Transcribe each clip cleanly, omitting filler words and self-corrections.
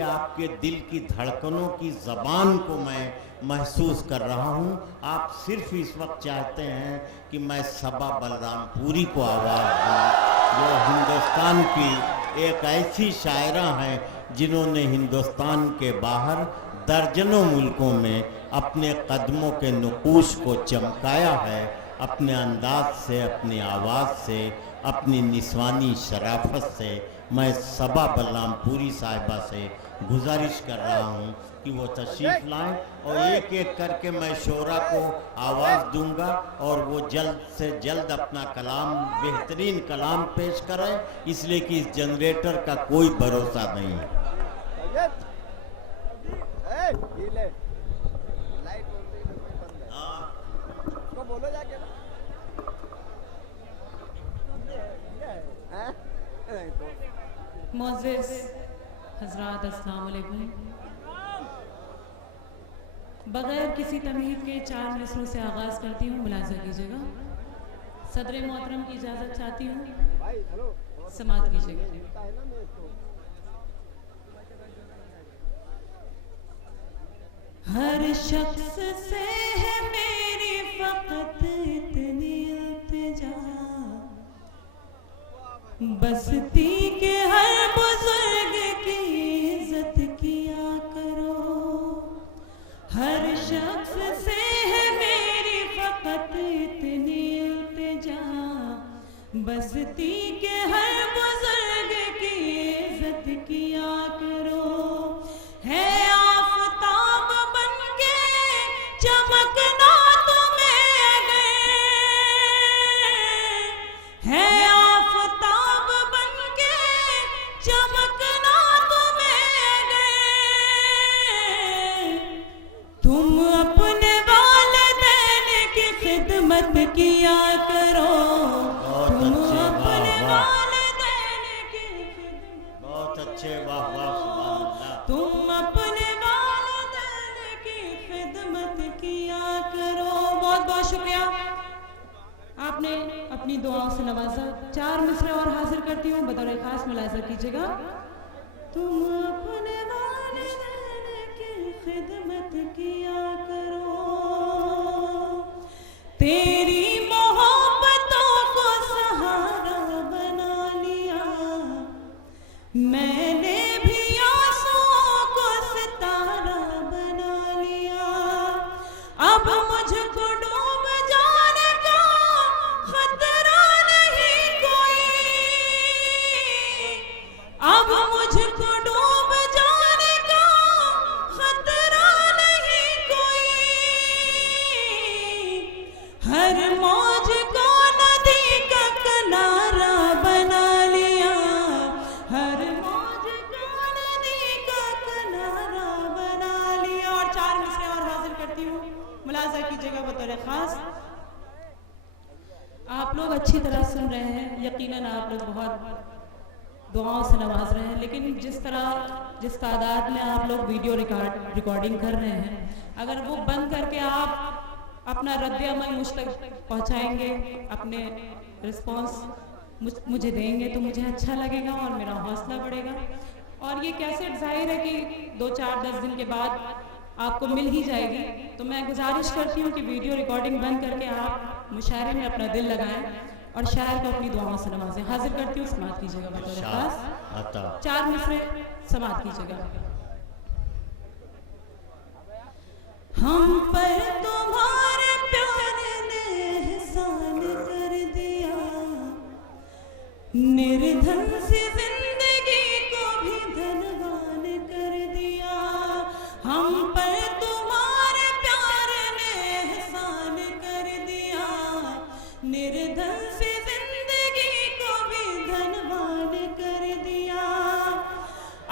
आपके दिल की धड़कनों की ज़बान को मैं महसूस कर रहा हूं। आप सिर्फ इस वक्त चाहते हैं कि मैं सबा बलरामपुरी को आवाज़ दूं, जो हिंदुस्तान की एक ऐसी शायरा हैं जिन्होंने हिंदुस्तान के बाहर दर्जनों मुल्कों में अपने कदमों के नकूश को चमकाया है। अपने अंदाज से, अपनी आवाज़ से, अपनी निस्वानी शराफत से मैं सबा बलरामपुरी साहिबा से गुजारिश कर रहा हूँ कि वो तशरीफ़ लाएं और एक एक करके मैं शोरा को आवाज़ दूंगा और वो जल्द से जल्द अपना कलाम, बेहतरीन कलाम पेश करें, इसलिए कि इस जनरेटर का कोई भरोसा नहीं है। मोअज़्ज़िज़ हज़रात अस्सलाम वालेकुम। बग़ैर किसी तमहीद के 4 मिसरों से आगाज़ करती हूँ, मुलाज़ा कीजिएगा। सदर मोहतरम की इजाज़त चाहती हूँ, समाअत कीजिएगा। हर शख्स से है मेरी फ़क़त इतनी इल्तिजा, बस्ती के हर बुजुर्ग की इज्जत किया करो। हर शख्स से है मेरी फ़क़त इतनी इल्तिजा, बस्ती के हर बुजुर्ग की इज्जत किया करो। है आफ़ताब बनके चमकना तुम्हें अगर, है आफ़ताब बनके चमकना तुम्हें अगर, तुम अपने वालिदैन की खिदमत किया करो। तुम अपने वालिदैन की खिदमत, बहुत अच्छे, वाह वाह, सुभान अल्लाह। तुम अपने वालिदैन की खिदमत किया करो। बहुत बहुत शुक्रिया, आपने अपनी दुआओं से नवाजा। 4 मिसरे और हाजिर करती हूँ, बतौर खास मुलाज़ा कीजिएगा। तुम अपने वालिदैन की खिदमत किया करो, तेरी मोहब्बतों को सहारा बना लिया मैंने, भी आंसुओं को सितारा बना लिया। अब मुझको डूब जाने का खतरा नहीं कोई, अब मुझको डूब जाने का खतरा नहीं कोई। हर मौज को नदी का किनारा बना लिया, हर मौज को नदी का किनारा बना लिया। और 4 मिसरे और हाजिर करती हूँ, मुलाज़ा कीजिएगा बतौर खास। आप लोग अच्छी तरह सुन रहे हैं, यकीनन आप लोग बहुत दुआओं से नवाज रहे हैं, लेकिन जिस तरह, जिस तादाद में आप लोग वीडियो रिकॉर्डिंग कर रहे हैं, अगर वो बंद करके आप अपना रद्द अमल मुझ तक पहुँचाएंगे, अपने रिस्पॉन्स मुझे देंगे, तो मुझे अच्छा लगेगा और मेरा हौसला बढ़ेगा। और ये कैसेट जाहिर है कि 2, 4, 10 दिन के बाद आपको मिल ही जाएगी। तो मैं गुजारिश करती हूँ कि वीडियो रिकॉर्डिंग बंद करके आप मुशायरे में अपना दिल लगाएं और शायर को अपनी दुआओं से नवाजें। हाजिर करती हूँ, समाअत कीजिएगा बतौर खास। 4 मिसरे समाअत कीजिएगा। हम पर तुम्हारे प्यार ने एहसान कर दिया, निर्धन सी जिंदगी को भी धनवान कर दिया। हम पर तुम्हारे प्यार ने एहसान कर दिया, निर्धन सी जिंदगी को भी धनवान कर दिया।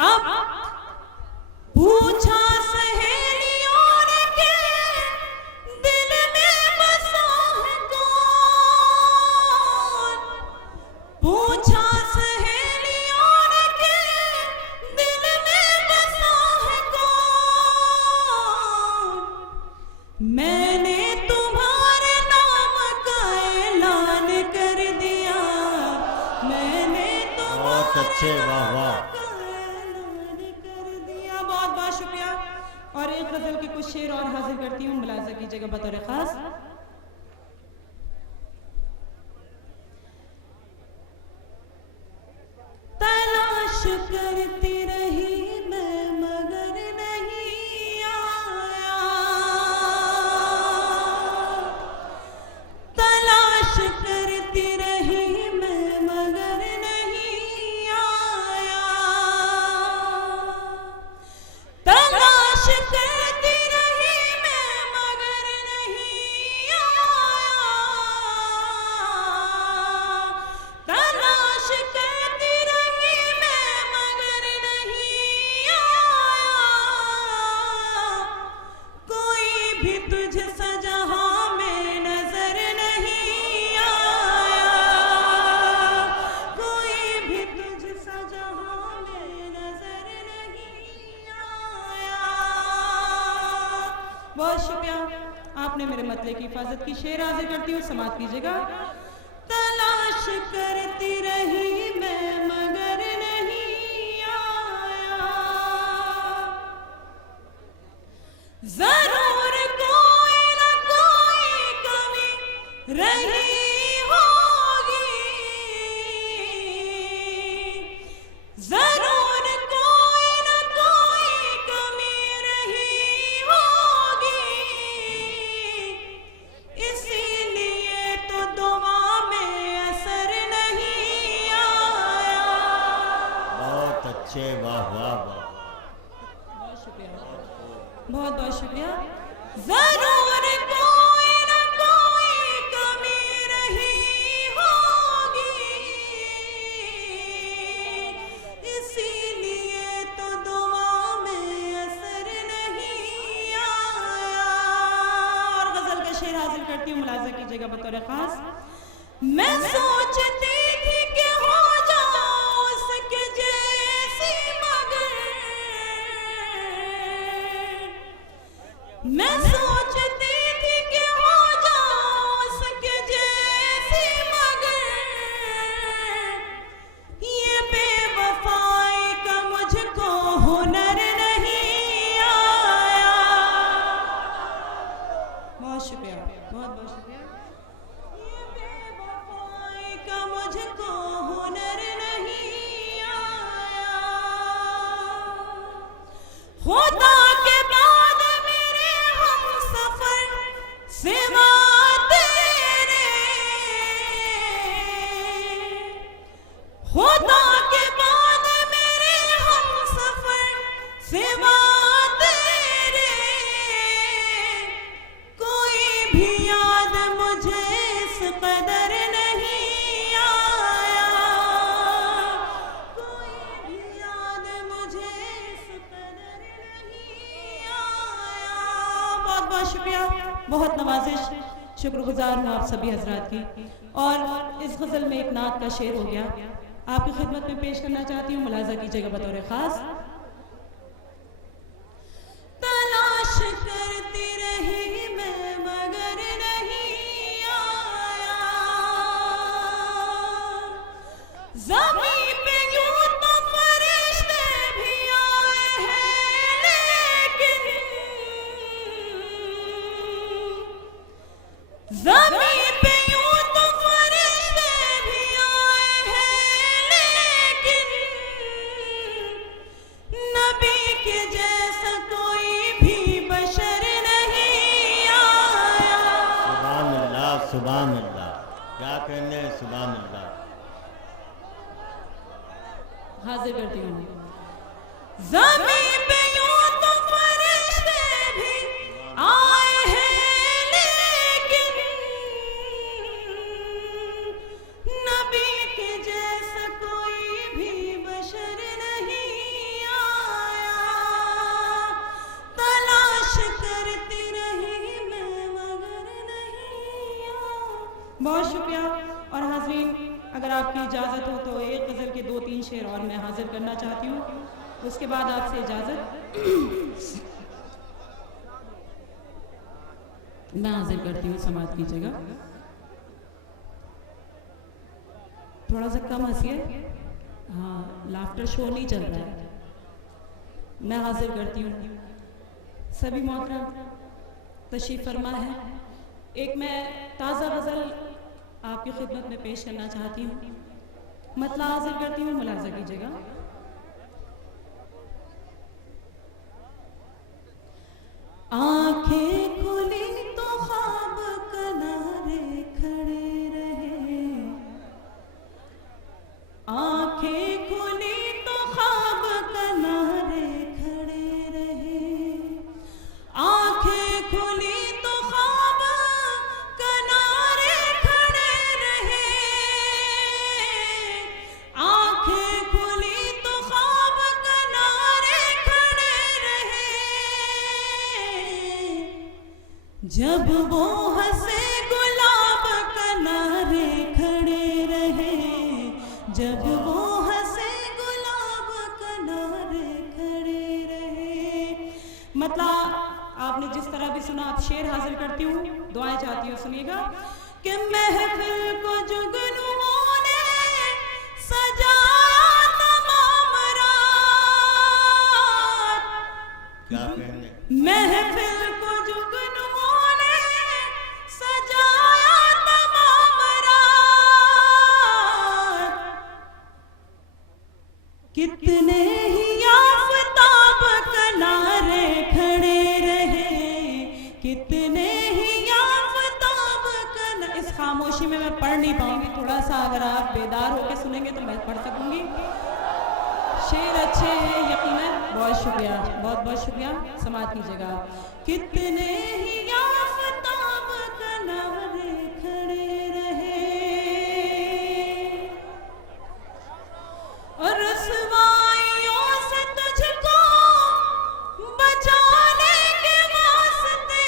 अब पूछा सहेलियों ने के दिल में बसा है कौन, पूछा और एक गजल के कुछ शेर और हाजिर करती हूँ, मुलाजा कीजिएगा बतौर खास। तलाश करती रही मैं मगर नहीं आया, तलाश करती रही मैं मगर नहीं आया, तलाश करती रही मैं मगर नहीं आया, तलाश करती रही मैं मगर नहीं आया, कोई भी तुझ सा जहां में नजर नहीं आया, कोई भी तुझ सा जहां में नजर नहीं आया। बहुत शुक्रिया, आपने मेरे मतले की हिफाजत की। शेर हाजिर करती हूँ, समाप्त कीजिएगा। तलाश करती रही मैं मगर नहीं आया, जरूर कोई न कोई कमी रही होगी, जरूर कोई न कोई कमी रही होगी, इसीलिए तो दुआ में असर नहीं आया। बहुत अच्छे, वाह वाह वाह। बहुत शुक्रिया, बहुत बहुत शुक्रिया। जरूर कोई न कोई कमी रही होगी, इसीलिए तो दुआ में असर नहीं आया। और गजल का शेर हाजिर करती हूँ, मुलाजा कीजिएगा बतौर खास। मैं सोचती थी कि हो जाऊं उसके जैसी मगर, मैं सोचती थी कि हो जाऊं उसके जैसी मगर, ये बेवफाई का मुझको हुनर नहीं आया। बहुत शुक्रिया, बहुत बहुत शुक्रिया। ये बेवफाई का मुझको हुनर नहीं आया, खुदा के बाद मेरे हम सफर सिवा तेरे, खुदा के बाद मेरे हम सफर सिवा तेरे, कोई भी याद मुझे इस कदर नहीं आया, कोई भी याद मुझे इस कदर नहीं आया। बहुत बहुत शुक्रिया, बहुत नवाजिश, शुक्रगुजार हूँ आप सभी हजरात की। और इस गजल में एक नात का शेर हो गया, आपकी खिदमत में पेश करना चाहती हूँ, मुलाजा कीजिएगा बतौर खास। तलाश करती रही मैं मगर नहीं आया, ज़मीं पे यूं तो फरिश्ते भी आए हैं, लेकिन ज़मीं पे यूं तो फरिश्ते भी आए हैं, लेकिन नबी के जैसा कोई भी बशर नहीं आया। सुभान अल्लाह, सुभान अल्लाह, क्या कहने हैं, सुभान अल्लाह। हाजिर करती हूँ। ज़मीं पे यूं तो फरिश्ते भी आए हैं, लेकिन नबी के जैसा कोई भी बशर नहीं आया, तलाश करती रही मैं मगर नहीं आया। बहुत शुक्रिया। और हाजरीन, अगर आपकी इजाज़त हो तो एक गज़ल के 2-3 शेर और मैं हाजिर करना चाहती हूँ, उसके बाद आपसे इजाज़त मैं हाजिर करती हूँ, समाप्त कीजिएगा। थोड़ा सा कम हंसिए, हाँ, लाफ्टर शो नहीं चल रहा है। मैं हाजिर करती हूँ सभी मोहतरम तशरीफ़ फरमा है। एक मैं ताज़ा गज़ल आपकी खिदमत में पेश करना चाहती हूँ, मतला हाजिर करती हूँ, मुलाज़ा कीजिएगा। आंखें खुली तो ख्वाब किनारे खड़े रहे, आंखें खुली तो ख्वाब किनारे खड़े रहे, आंखें खुली तो ख्वाब किनारे खड़े रहे, आंखें खुली तो ख्वाब किनारे खड़े रहे, जब वो हंसे गुलाब किनारे खड़े रहे, जब वो हंसे गुलाब किनारे खड़े रहे। मतलब आपने जिस तरह भी सुना, आप शेर हाजिर करती हूँ, दुआएं चाहती हूँ, सुनिएगा। कि महफिल को जुगनुओं ने सजाया तमाम रात, क्या कहने, महफिल को जुगनुओं ने सजाया तमाम रात, कितने ही आफताब किनारे खड़े रहे, कितने ही आफताब किनारे। इस खामोशी में मैं पढ़ नहीं पाऊंगी, थोड़ा सा अगर आप बेदार होकर सुनेंगे तो मैं पढ़ सकूंगी। शेर अच्छे हैं यकीनन, बहुत शुक्रिया, बहुत बहुत शुक्रिया, समाप्त कीजिएगा। कितने ही आफताब किनारे खड़े रहे, और रुसवाइयों से तुझको बचाने के वास्ते,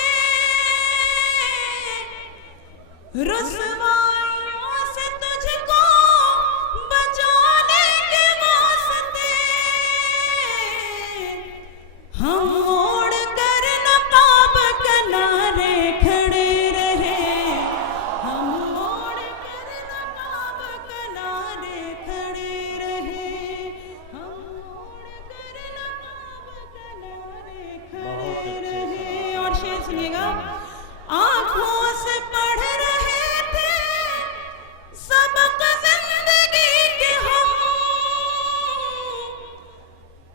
रुसवाइयों से तुझको बचाने के वास्ते, हम ओढ़ कर नकाब किनारे खड़े रहे, हम ओढ़ कर नकाब किनारे खड़े रहे, हम ओढ़ कर नकाब किनारे खड़े रहे। और शेर सुनिएगा। आंखों से पढ़ रहे थे सबक जिंदगी के हम,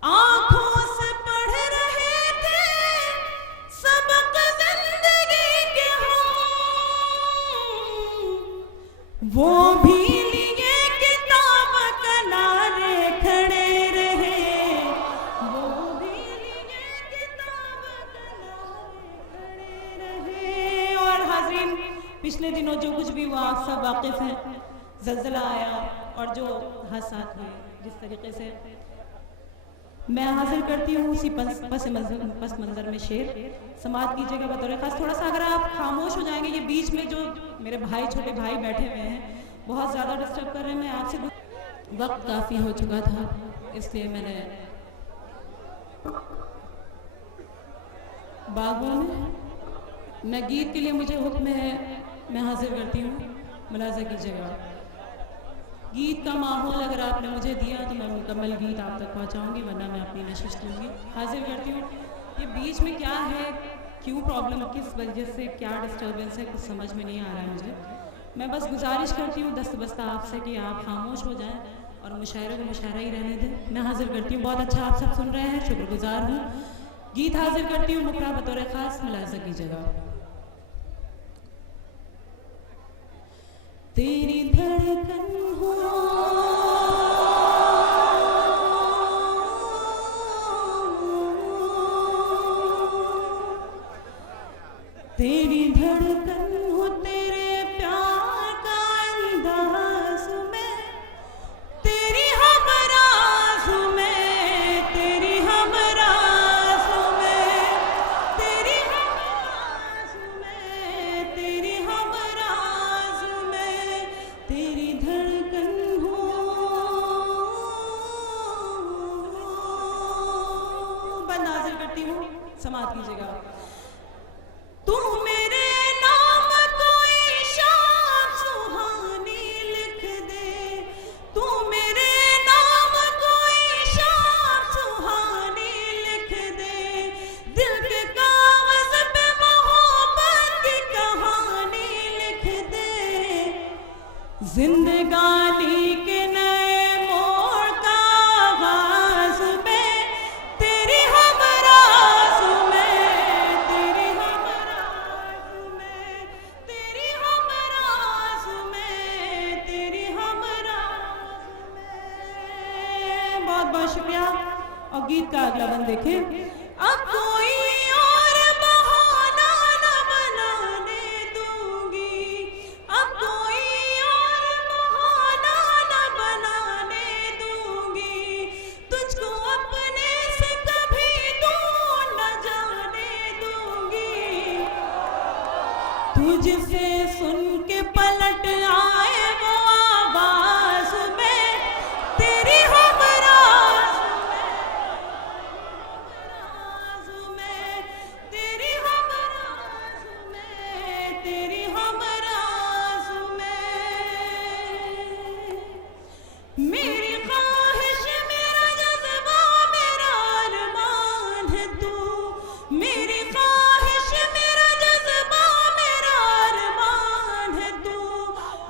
आंखों से पढ़ रहे थे सबक जिंदगी के हम, वो भी लिए किताब किनारे खड़े रहे, वो भी लिए किताब किनारे खड़े रहे। और हाज़रीन, पिछले दिनों जो कुछ भी हुआ आप सब वाकिफ हैं, ज़लज़ला आया और जो हादसात हुए, जिस तरीके से मैं हाजिर करती हूँ उसी पस मंज़र में शेर, समाप्त कीजिएगा बतौर खास। थोड़ा सा अगर आप खामोश हो जाएंगे, ये बीच में जो मेरे भाई, छोटे भाई बैठे हुए हैं, बहुत ज़्यादा डिस्टर्ब कर रहे हैं। मैं आपसे वक्त काफ़ी हो चुका था, इसलिए मैंने बागों में, मैं गीत के लिए मुझे हुक्म है, मैं हाजिर करती हूँ, मुलाज़ा कीजिएगा। गीत का माहौल अगर आपने मुझे दिया तो मैं मुकम्मल गीत आप तक पहुँचाऊँगी, वरना मैं अपनी नशिश दूँगी। हाजिर करती हूँ। ये बीच में क्या है, क्यों प्रॉब्लम, किस वजह से क्या डिस्टर्बेंस है, कुछ समझ में नहीं आ रहा है मुझे। मैं बस गुजारिश करती हूँ दस्तबस्ता आपसे कि आप खामोश हो जाएं और मुशायरे को मुशायरा ही रहने दें। मैं हाजिर करती हूँ। बहुत अच्छा आप सब सुन रहे हैं, शुक्रगुजार हूँ। गीत हाजिर करती हूँ, मुकरा बतौर ख़ास, मुलाज़ा कीजिएगा। तेरी धड़कन हो तेरी धड़कन हो, तेरे प्यार का अंदाज में, तेरी हमराज में, तेरी हमराज में, तेरी हमराज में, तेरी हमराज में, तेरी धड़कन हो। बंद हाजिर करती हूँ, समाप्त कीजिएगा। तू मेरे नाम कोई शाम सुहानी लिख दे, तू मेरे नाम कोई शाम सुहानी लिख दे, दिल के देखिए। अब कोई और बहाना न बनाने दूंगी, अब कोई और बहाना न बनाने दूंगी, तुझको अपने से कभी दूर न जाने दूंगी। तुझसे सुन के पलट आए वो आवाज में, तेरी हम राज में, तेरी हम राज में, तेरी हम राज में। मेरी ख्वाहिश मेरा जज्बा मेरा अरमान है तू, मेरी ख्वाहिश मेरा जज्बा मेरा अरमान है तू।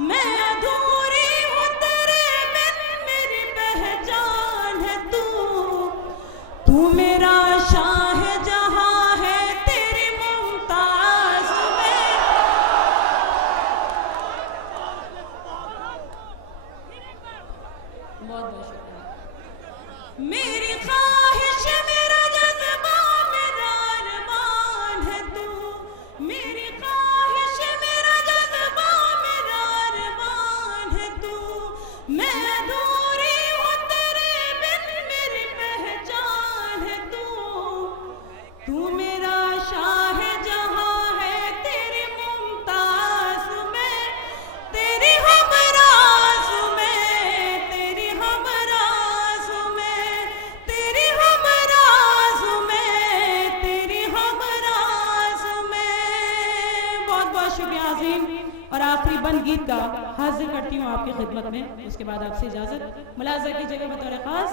मैं अधूरी हूँ तेरे बिन, मेरी पहचान है तू। तू मेरा शाहजहां है तेरी मुमताज में। बहुत बहुत शुक्रिया। मेरी ख्वाहिश मेरा जज्बा मेरा अरमान है तू, मेरी ख्वाहिश मेरा जज्बा मेरा अरमान है तू। मैं अधूरी हूँ तेरे बिन, मेरी पहचान है तू। तू मेरा शाहजहां है तेरी मुमताज में, तेरी हम राज में, तेरी हम राज में, तेरी हम राज में, तेरी हम राज में। बहुत बहुत शुक्रिया आज़ीम। और आखिरी बंद गीत का हाजिर करती हूँ आपकी खिदमत में, उसके बाद आपसे इजाजत। मुलाज़ा कीजिएगा बतौर खास।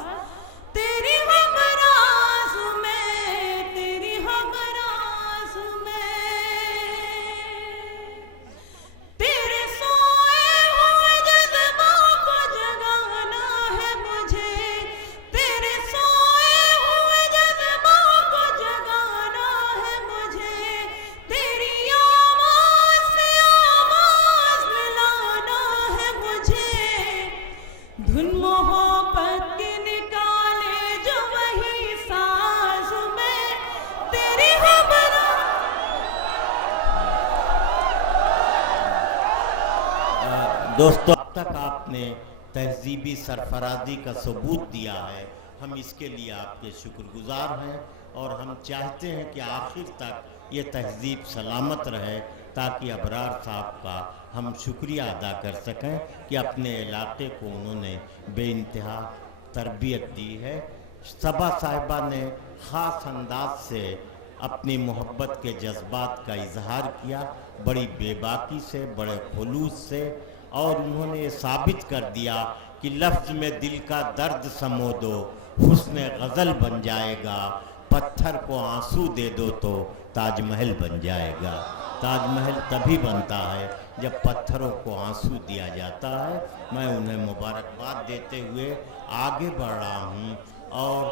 तेरी हम राज में, तेरी हम राज में, तेरे सोए हुए जज्बों को जगाना है मुझे, तेरे सोए हुए जज्बों को जगाना है मुझे। तेरी आवाज़ से आवाज़ मिलाना है मुझे। धुन मोहब्बत की निकाले जो वही साज में, तेरी हम दोस्तों, अब तक आपने तहजीबी सरफराजी का सबूत दिया है, हम इसके लिए आपके शुक्रगुजार हैं। और हम चाहते हैं कि आखिर तक ये तहजीब सलामत रहे, ताकि अबरार साहब का हम शुक्रिया अदा कर सकें कि अपने इलाके को उन्होंने बेइंतहा तरबियत दी है। सबा साहिबा ने ख़ास अंदाज से अपनी मोहब्बत के जज्बात का इजहार किया, बड़ी बेबाकी से, बड़े खुलूस से। और उन्होंने ये साबित कर दिया कि लफ्ज़ में दिल का दर्द समो दो, हुस्न गज़ल बन जाएगा। पत्थर को आंसू दे दो तो ताजमहल बन जाएगा। ताजमहल तभी बनता है जब पत्थरों को आंसू दिया जाता है। मैं उन्हें मुबारकबाद देते हुए आगे बढ़ रहा हूँ और